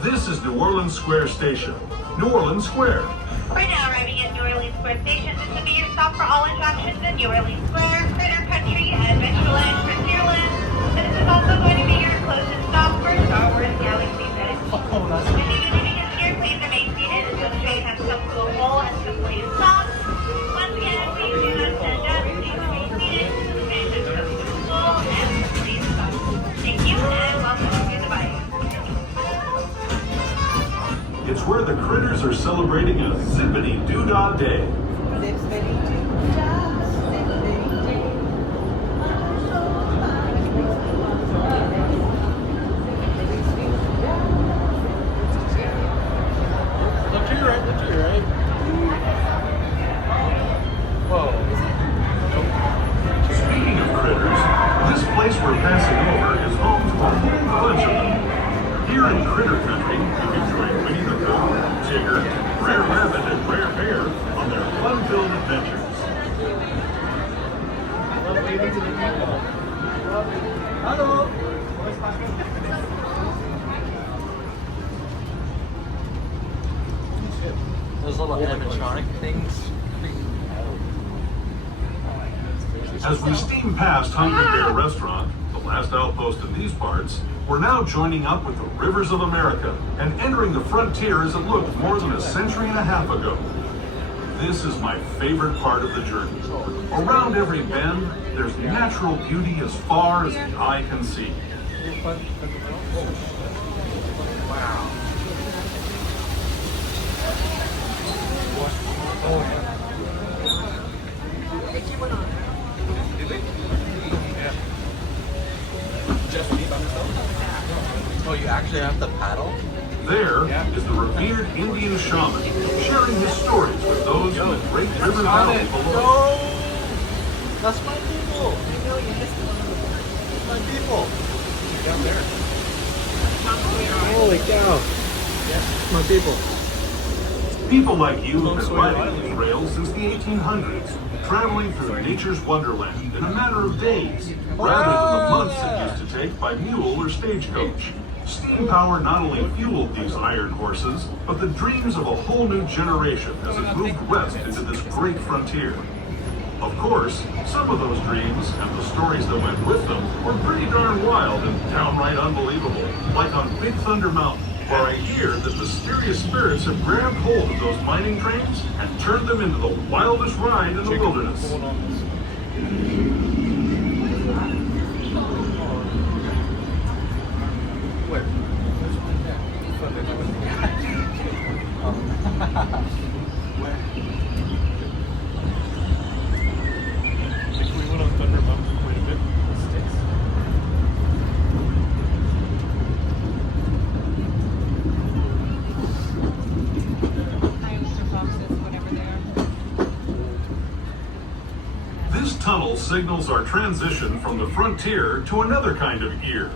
This is New Orleans Square Station. New Orleans Square. Right now, arriving at New Orleans Square Station, this will be your stop for all attractions in New Orleans Square, Critter Country, Adventureland, Frontierland. And this is also going to be your closest stop for Star Wars Galaxy's Edge. If you need anything here, please remain seated until the train has come to a full and complete stop. Once again, please do not stand up. Please remain seated until the train has come to a full and complete stop. Thank you, and welcome to your device. It's where the critters are celebrating a zippity-doo-dah day. Look to your right, look to your right. Whoa. Speaking of critters, this place we're passing over is home to a whole bunch of them. Here in Critter Country, you can join Winnie the Pooh, Tigger, Rare Rabbit, and Rare Bear on their fun-filled adventures. Waving to the people. Hello. Those little animatronic things. As we steam past Hungry Bear Restaurant, the last outpost in these parts, we're now joining up with the rivers of America and entering the frontier as it looked more than a century and a half ago. This is my favorite part of the journey. Around every bend, there's natural beauty as far as the eye can see. Wow. Oh, you actually have to paddle? There is the revered Indian shaman, sharing his stories with those in the great river valley below. No! That's my people! That's my people! Down there. Holy cow! Yeah, my people. People like you have been riding these rails since the 1800s, traveling through nature's wonderland in a matter of days, rather than the months it used to take by mule or stagecoach. Steam power not only fueled these iron horses, but the dreams of a whole new generation as it moved west into this great frontier. Of course, some of those dreams and the stories that went with them were pretty darn wild and downright unbelievable, like on Big Thunder Mountain, where I hear that mysterious spirits have grabbed hold of those mining trains and turned them into the wildest ride in the wilderness. Where? Where? Like we went on Thunder Mountain quite a bit. Sticks. This tunnel signals our transition from the frontier to another kind of ear,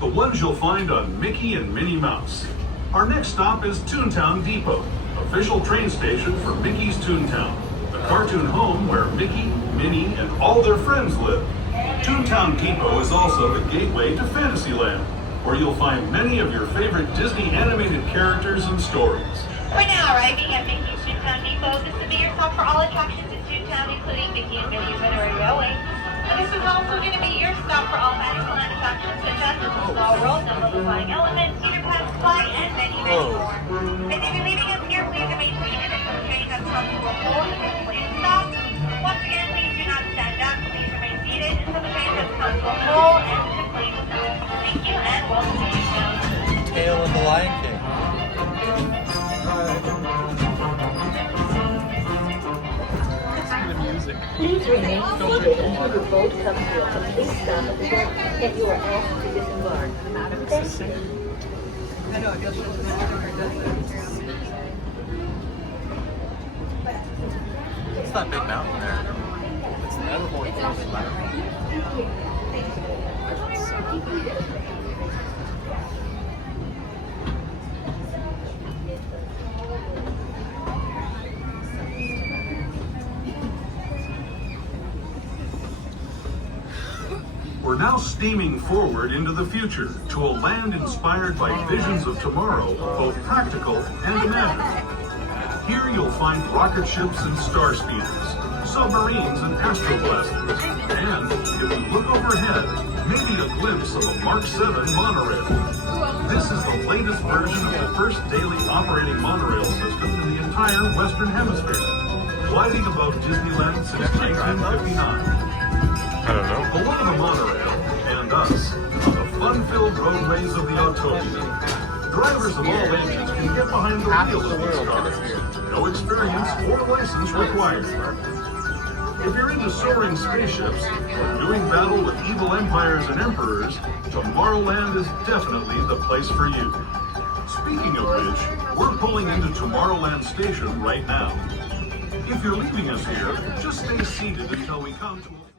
the ones you'll find on Mickey and Minnie Mouse. Our next stop is Toontown Depot, official train station for Mickey's Toontown, the cartoon home where Mickey, Minnie, and all their friends live. Toontown Depot is also the gateway to Fantasyland, where you'll find many of your favorite Disney animated characters and stories. We're now arriving at Mickey's Toontown Depot. This will be your stop for all attractions in Toontown, including Mickey and Minnie's Runaway Railway. And this is also going to be your stop for all Fantasyland attractions such as the Small World, the Little Flying Element, Cedar Pass Fly, and many, many more. If you're leaving us here, please remain seated until the train has come to a full and complete stop. Once again, please do not stand up. Please remain seated until the train has come to a full and complete stop. Thank you, and welcome to Toontown. Tale of the Lion King. Please remain seated until the boat comes to a complete stop at the dock and you are asked to disembark. Thank you. What's that big mountain there? It's the Evermore Forest Mountain. We're We're now steaming forward into the future to a land inspired by visions of tomorrow, both practical and imagined. Here you'll find rocket ships and star speeders, submarines and astroblasters, and if you look overhead, maybe a glimpse of a Mark 7 monorail. This is the latest version of the first daily operating monorail system in the entire Western Hemisphere, gliding above Disneyland since 1959. I don't know. Along the monorail, and us, on the fun-filled roadways of the Autopia, drivers of all ages can get behind the wheel of these cars. No experience or license required. If you're into soaring spaceships or doing battle with evil empires and emperors, Tomorrowland is definitely the place for you. Speaking of which, we're pulling into Tomorrowland Station right now. If you're leaving us here, just stay seated until we come to a